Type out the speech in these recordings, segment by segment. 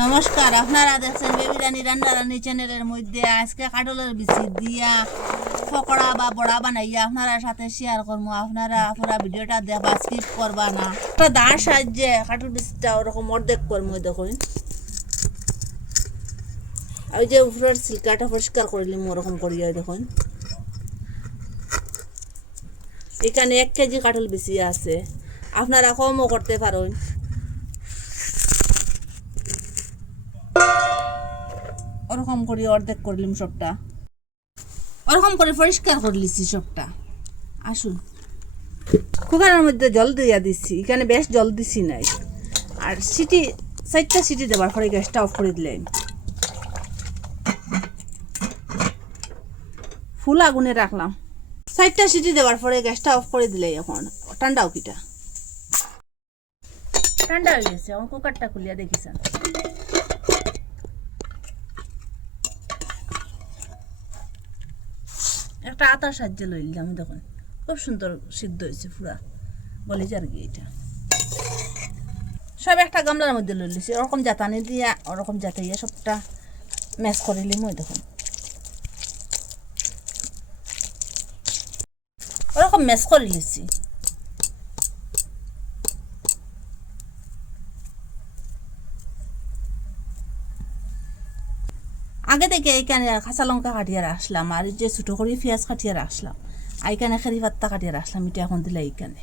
নমস্কার, আপনারা দেখছেন বেবি রানী রান্নারান্নি চ্যানেলের মধ্যে। আজকে কাটলের বিচি দিয়া পকোড়া বা বড়া বানাইয়া আপনারা সাথে শেয়ার করবো। আপনারা পুরা ভিডিওটা দেখবা, স্কিপ করবা না। একটা দাঁড় সাহায্যে কাটল বিচিটা ওরকম অর্ধেক করবো। দেখুন, ওই যে উপরের সিল্কাটা পরিষ্কার করে নিলাম ওরকম করিয়া। দেখুন, এখানে 1 কেজি কাটল বিচি আছে, আপনারা কমও করতে পারেন। ওরকম করে অর্ধেক করলাম সবটা, ওরকম করে পরিষ্কার করে লিছি সবটা। আসুন, কুকারের মধ্যে জল দিয়া দিচ্ছি, এখানে বেশ জল দিছি নাই। আর সিটি 4টা সিটি দেওয়ার পরে গ্যাসটা অফ করে দিলেন। ফুল আগুনে রাখলাম। 4টা সিটি দেওয়ার পরে গ্যাসটা অফ করে দিলে। এখন ঠান্ডা উকিটা ঠান্ডা হয়ে গেছে। এখন কুকারটা খুলিয়া দেখিছেন, একটা আটার সাহায্যে লইলাম। দেখুন, খুব সুন্দর সিদ্ধ হয়েছে, পুরা বলি আর কি। এটা সব একটা গামলার মধ্যে লইলিছি, ওরকম জাতানি দিয়া ওরকম জাতাইয়া সবটা ম্যাশ করিলিম। ওই দেখুন, ওরকম ম্যাশ করে লিছি। আগে থেকে এইখানে কাঁচা লঙ্কা কাটিয়ে রাখলাম, আর যে ছোটো করে পেঁয়াজ কাটিয়ে রাখলাম, আর এইখানে খেরি পাত্তা কাটিয়ে রাখলাম। এটা এখন দিলে এইখানে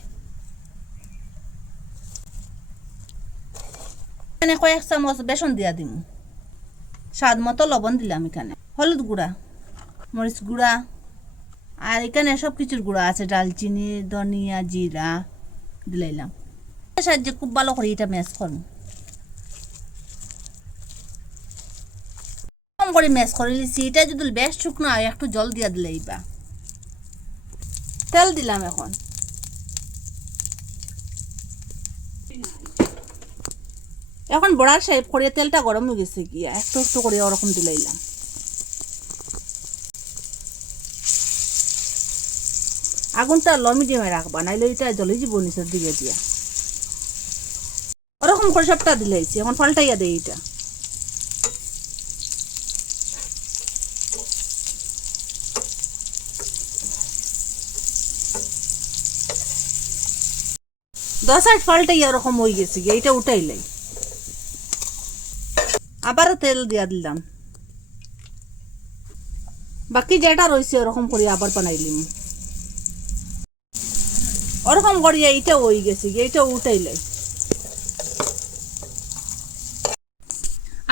কয়েক চামচ বেসন দিয়া দিম, স্বাদ মতো লবণ দিলাম, এখানে হলুদ গুঁড়া, মরিচ গুঁড়া, আর এখানে সব কিছুর গুঁড়া আছে, ডালচিনি, ধনিয়া, জিরা দিলাইলাম। সাহায্যে খুব ভালো করে এটা ম্যাশ করব। কম করে ম্যাশ করে নিচ্ছি। এটা যদি বেশ শুকনো হয় একটু জল দিয়া দিলেই বা। তেল দিলাম এখন। এখন বড়ার শেপ করে তেলটা গরম হয়ে গেছে গিয়া একটু একটু করে ওরকম দিলাইলাম। আগুনটা লো মিডিয়ামে রাখবা, নাইলে এটা জ্বলে যাব নিচের দিকে দিয়া। ওরকম করে সবটা দিলাইছি। এখন পাল্টাইয়া দেই এটা। দশ আট পাল্টাইয়া ওরকম হয়ে গেছে গিয়ে, এটা উঠাইলাই। আবারও তেল দিয়া দিলাম। বাকি যেটা রয়েছে ওরকম করে আবার বানাইলিম। ওরকম করিয়া এইটা হয়ে গেছে গিয়ে, এটা উঠাইলাই।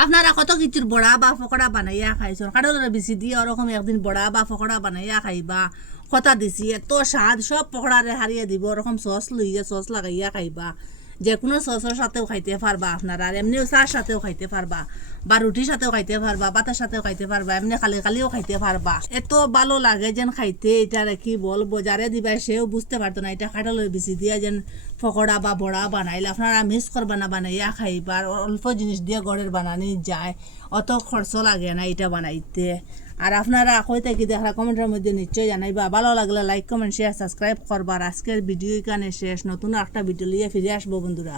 আপনারা কত কিছুর বড়া বা পকোড়া বানাইয়া খাইছেন। কাটলের বিচি দিয়ে ওরকম একদিন বড়া বা পকোড়া বানাইয়া খাইবা। কথা দিছি, এত স্বাদ, সব পকোড়ারে হারিয়ে দিব। ওরকম সস লইয়া সস লাগাইয়া খাইবা। যে কোনো সসের সাথেও খাইতে পারবা আপনারা, আর এমনিও চার সাথেও খাইতে পারবা, বা রুটির সাথেও খাইতে পারবা, ভাতের সাথেও খাইতে পারবা, এমনি খালি খালিও খাইতে পারবা। এত ভালো লাগে যেন খাইতে, এটা কি বলবো, যারে দিবা সেও বুঝতে পারতো না এটা কাটলের বিচি দিয়া যেন পকোড়া বা বড়া বানাইলে। আপনারা মিস করবা না, বানাইয়া খাইবা। আর অল্প জিনিস দিয়ে ঘরের বানানি যায়, অত খরচ লাগে না এটা বানাইতে। আর আপনারা কই থেকে দেখরা কমেন্টের মধ্যে নিশ্চয়ই জানাইবা। ভালো লাগলে লাইক, কমেন্ট, শেয়ার, সাবস্ক্রাইব করবার। আজকের ভিডিও এখানে শেষ। নতুন একটা ভিডিও নিয়ে ফিরে আসবো বন্ধুরা।